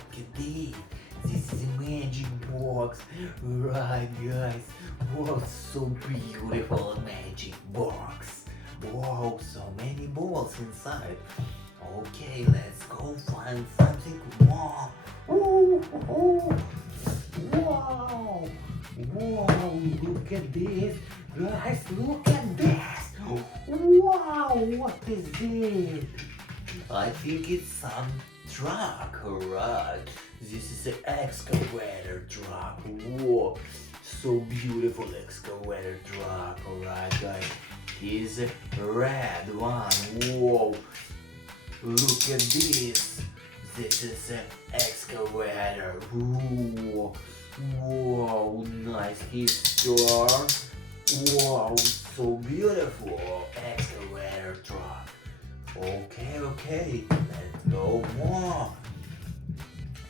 look at this. This is a magic box. Right, guys. Wow, so beautiful magic box. Wow, so many balls inside. Okay, let's go find something more. Ooh, ooh. Wow. Wow, look at this. Guys, look at this. Wow, what is it? I think it's some truck, alright. This is an excavator truck. Whoa, so beautiful excavator truck, alright guys. Here's a red one. Whoa, look at this. This is an excavator. Whoa, whoa, nice. Here's turn. Wow, so beautiful excavator truck. Okay, let's go more.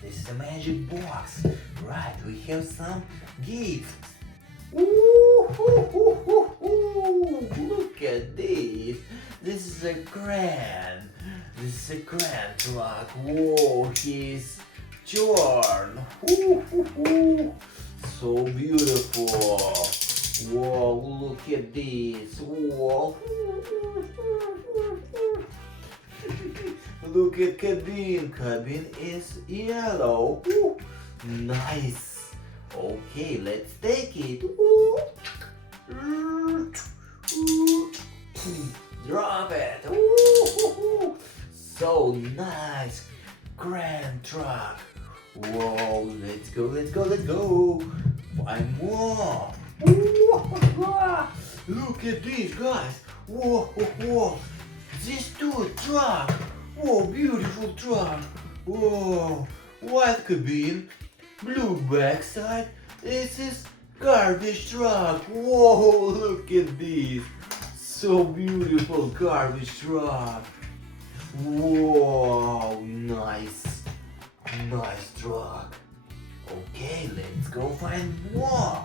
This is a magic box. Right, we have some gifts. Ooh, look at this. This is a crane. This is a crane truck. Whoa, he's torn. So beautiful. Whoa, look at this. Whoa. Look at cabin. Cabin is yellow. Ooh, nice. Okay, let's take it. Drop it. Ooh, so nice. Grand truck. Whoa, let's go. Find more. Look at this, guys. Whoa. This two truck. Whoa, beautiful truck. Whoa, white cabin, blue backside. This is garbage truck. Whoa, look at this. So beautiful garbage truck. Whoa, nice truck. Okay, let's go find more.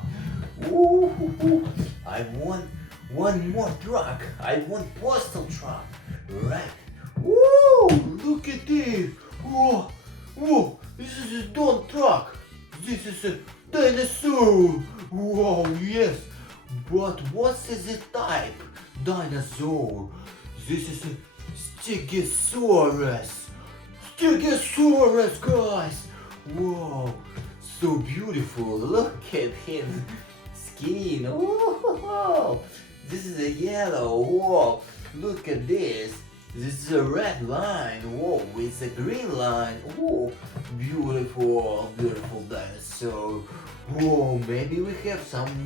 Ooh, I want one more truck. I want Postal truck. Right. Whoa, look at this. Whoa, this is a dump truck. This is a dinosaur. Whoa, yes. But what is the type? Dinosaur. This is a Stegosaurus. Stegosaurus, guys. Whoa, so beautiful. Look at his skin. Whoa, this is a yellow. Whoa, look at this. This is a red line. Whoa, it's a green line. Whoa, beautiful dinosaur. Whoa, maybe we have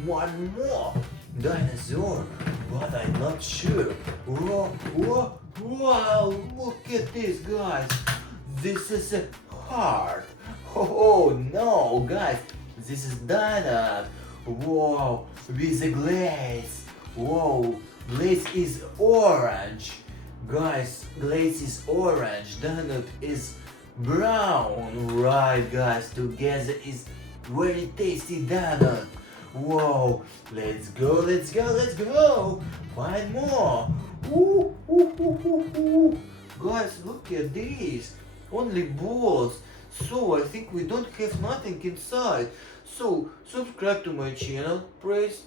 one more dinosaur, but I'm not sure. Whoa, wow, look at this, guys. This is a heart. Oh no, guys, this is donut. Whoa, with a glaze. Whoa, glaze is orange. Guys, glaze is orange, donut is brown. Right, guys, together is very tasty donut. Whoa, let's go. Find more. Ooh. Guys, look at this. Only balls. So I think we don't have nothing inside. So subscribe to my channel, press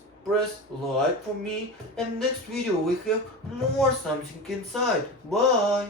like for me, and next video we have more something inside. Bye.